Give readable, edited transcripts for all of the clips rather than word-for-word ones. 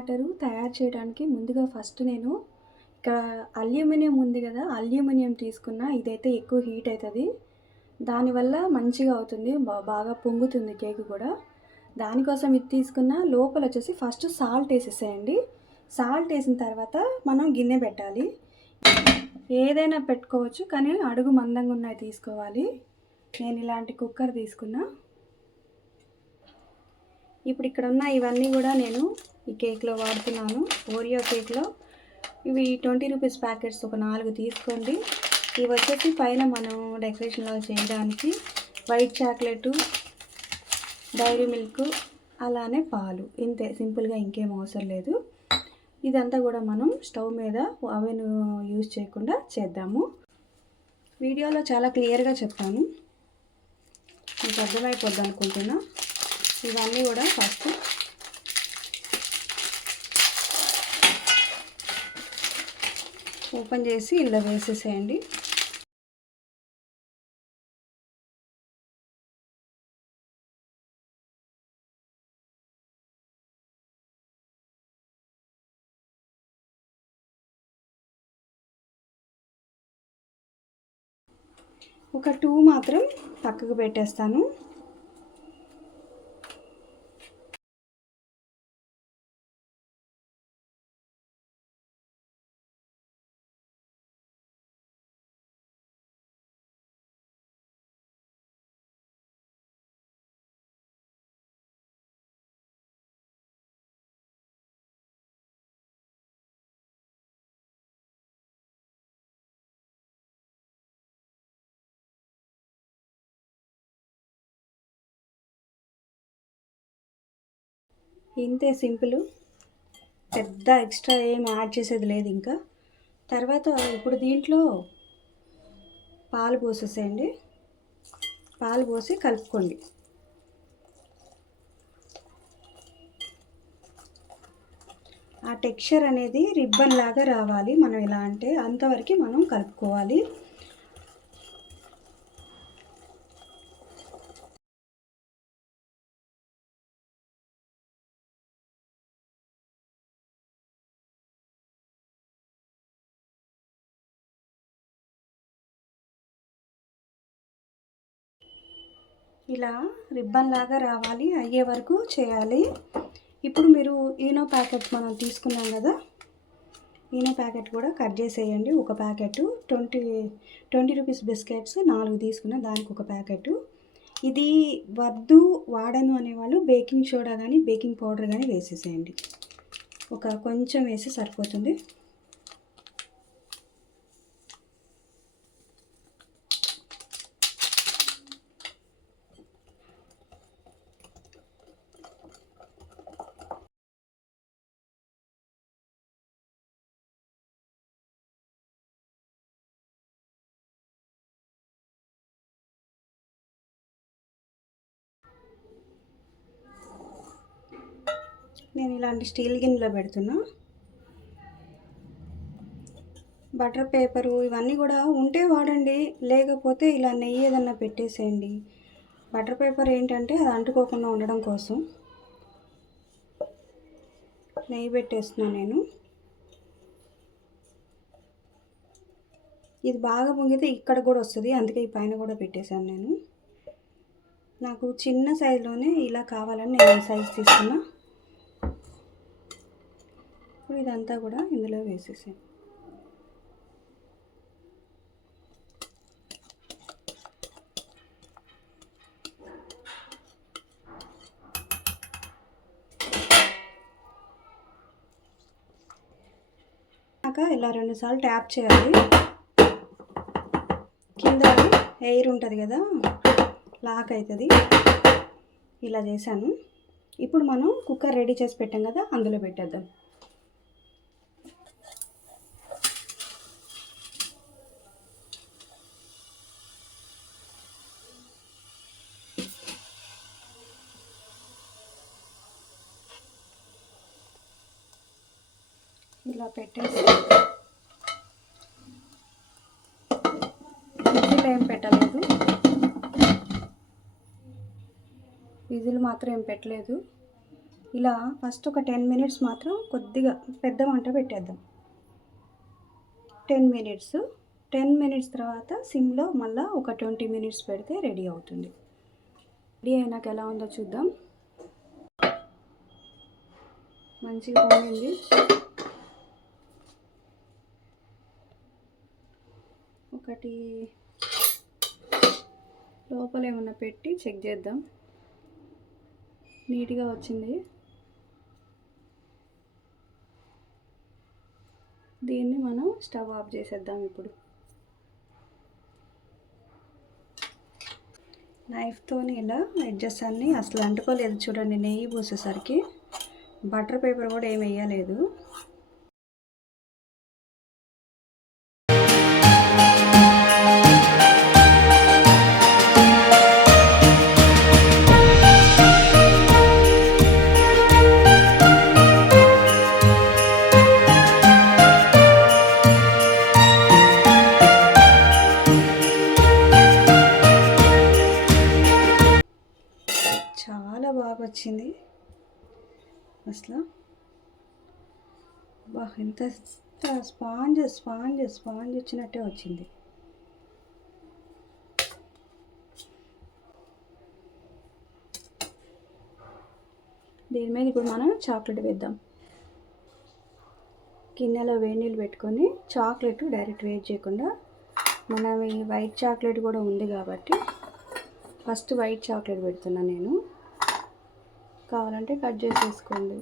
Batter తయారు చేయడానికి ముందుగా ఫస్ట్ నేను ఇక్కడ అల్యూమినియం ఉంది కదా, అల్యూమినియం తీసుకున్నా. ఇదైతే ఎక్కువ హీట్ అవుతుంది, దానివల్ల మంచిగా అవుతుంది, బాగా పొంగుతుంది కేక్ కూడా. దానికోసం ఇది తీసుకున్న. లోపల వచ్చేసి ఫస్ట్ సాల్ట్ వేసేసేయండి. సాల్ట్ వేసిన తర్వాత మనం గిన్నె పెట్టాలి. ఏదైనా పెట్టుకోవచ్చు, కానీ అడుగు మందంగా ఉన్నాయి తీసుకోవాలి. నేను ఇలాంటి కుక్కర్ తీసుకున్నా. ఇప్పుడు ఇక్కడ ఉన్న ఇవన్నీ కూడా నేను ఈ కేక్లో వాడుతున్నాను. ఓరియో కేక్లో ఇవి 20 రూపీస్ ప్యాకెట్స్ ఒక 4 తీసుకోండి. ఇవి వచ్చేసి పైన మనం డెకరేషన్లో చేయడానికి వైట్ చాక్లెట్, డైరీ మిల్క్, అలానే పాలు, ఇంతే సింపుల్గా, ఇంకేం అవసరం లేదు. ఇదంతా కూడా మనం స్టవ్ మీద ఓవెన్ యూజ్ చేయకుండా చేద్దాము. వీడియోలో చాలా క్లియర్గా చెప్తాను, మీకు అర్థమైపోద్ది అనుకుంటున్నా. ఇవన్నీ కూడా ఫస్ట్ ఓపెన్ చేసి ఇలా వేసేసేయండి. ఒక 2 మాత్రం పక్కకు పెట్టేస్తాను. ఇంతే సింపుల్, పెద్ద ఎక్స్ట్రా ఏం యాడ్ చేసేది లేదు ఇంకా. తర్వాత ఇప్పుడు దీంట్లో పాలు పోసేసేయండి. పాలు పోసి కలుపుకోండి. ఆ టెక్స్చర్ అనేది రిబ్బన్ లాగా రావాలి. మనం ఎలా అంటే అంతవరకు మనం కలుపుకోవాలి. ఇలా రిబ్బన్ లాగా రావాలి, అయ్యే వరకు చేయాలి. ఇప్పుడు మీరు ఈనో ప్యాకెట్ మనం తీసుకున్నాం కదా, ఈనో ప్యాకెట్ కూడా కట్ చేసేయండి. ఒక ప్యాకెట్ 20 రూపీస్ బిస్కెట్స్ 4 తీసుకున్న, దానికి ఒక ప్యాకెట్. ఇది వద్దు వాడను అనేవాళ్ళు బేకింగ్ సోడా కానీ బేకింగ్ పౌడర్ కానీ వేసేసేయండి. ఒక కొంచెం వేసి సరిపోతుంది. నేను ఇలాంటి స్టీల్ గిన్నెలో పెడుతున్నా. బటర్ పేపరు ఇవన్నీ కూడా ఉంటే వాడండి, లేకపోతే ఇలా నెయ్యి ఏదన్నా పెట్టేసేయండి. బటర్ పేపర్ ఏంటంటే అది అంటుకోకుండా ఉండడం కోసం నెయ్యి పెట్టేస్తున్నాను నేను. ఇది బాగా పొంగితే ఇక్కడ కూడా వస్తుంది, అందుకే ఈ పైన కూడా పెట్టేశాను నేను. నాకు చిన్న సైజులోనే ఇలా కావాలని నేను ఈ సైజు తీసుకున్నా. ఇప్పుడు ఇదంతా కూడా ఇందులో వేసేసాను. ఇలా 2 సార్లు ట్యాప్ చేయాలి. కింద ఎయిర్ ఉంటుంది కదా, లాక్ అవుతుంది. ఇలా చేశాను. ఇప్పుడు మనం కుక్కర్ రెడీ చేసి పెట్టాం కదా, అందులో పెట్టేద్దాం. ఇలా పెట్టేసి విజిల్ ఏం పెట్టలేదు, విజిల్ మాత్రం ఏం పెట్టలేదు. ఇలా ఫస్ట్ ఒక 10 మినిట్స్ మాత్రం కొద్దిగా పెద్ద మంట పెట్టేద్దాం. 10 మినిట్స్ తర్వాత సిమ్లో మళ్ళీ ఒక 20 మినిట్స్ పెడితే రెడీ అవుతుంది. రెడీ అయినాక ఎలా ఉందో చూద్దాం. మంచిగా పొంగింది. ఒకటి లోపల ఏమన్నా పెట్టి చెక్ చేద్దాం. నీట్గా వచ్చింది. దీన్ని మనం స్టవ్ ఆఫ్ చేసేద్దాం. ఇప్పుడు నైఫ్తోని ఇలా ఎడ్జెస్ అన్నీ అసలు అంటుకోలేదు చూడండి. నెయ్యి పోసేసరికి బటర్ పేపర్ కూడా ఏమి వేయలేదు. చాలా బాగా వచ్చింది అసలు. బా ఎంత స్పాంజ్ వచ్చినట్టే వచ్చింది. దీని మీద ఇప్పుడు మనం చాక్లెట్ వేద్దాం. గిన్నెలో వేడి నీళ్ళు పెట్టుకొని చాక్లెట్ డైరెక్ట్ వేడి చేయకుండా మనం ఈ వైట్ చాక్లెట్ కూడా ఉంది కాబట్టి ఫస్ట్ వైట్ చాక్లెట్ పెడుతున్నా నేను. కావాలంటే కట్ చేసేసుకోండి,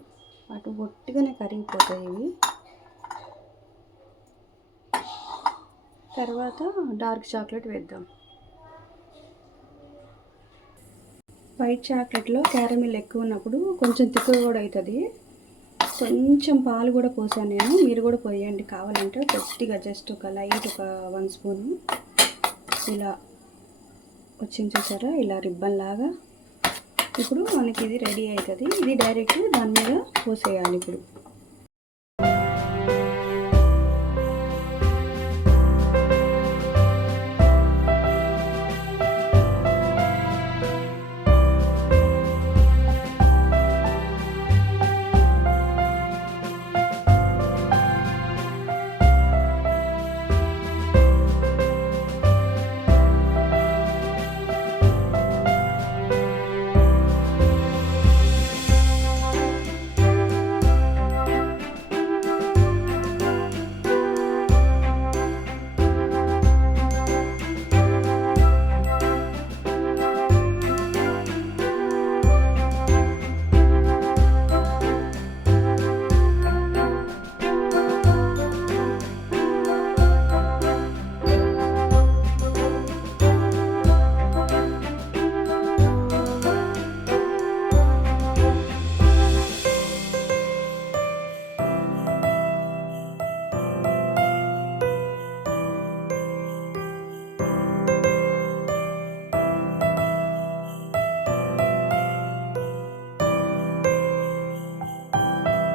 అటు గట్టిగానే కరిగిపోతాయి ఇవి. తర్వాత డార్క్ చాక్లెట్ వేద్దాం. వైట్ చాక్లెట్లో క్యారమిల్ ఎక్కువ ఉన్నప్పుడు కొంచెం తిక్కుగా కూడా అవుతుంది. కొంచెం పాలు కూడా పోసాను నేను, మీరు కూడా పోయండి కావాలంటే. కొద్దిగా జస్ట్ ఒక లైట్ ఒక 1 స్పూను ఇలా వచ్చింది చూసారా, ఇలా రిబ్బన్ లాగా. ఇప్పుడు మనకి ఇది రెడీ అవుతుంది. ఇది డైరెక్ట్ దాని మీద పోసేయాలి ఇప్పుడు.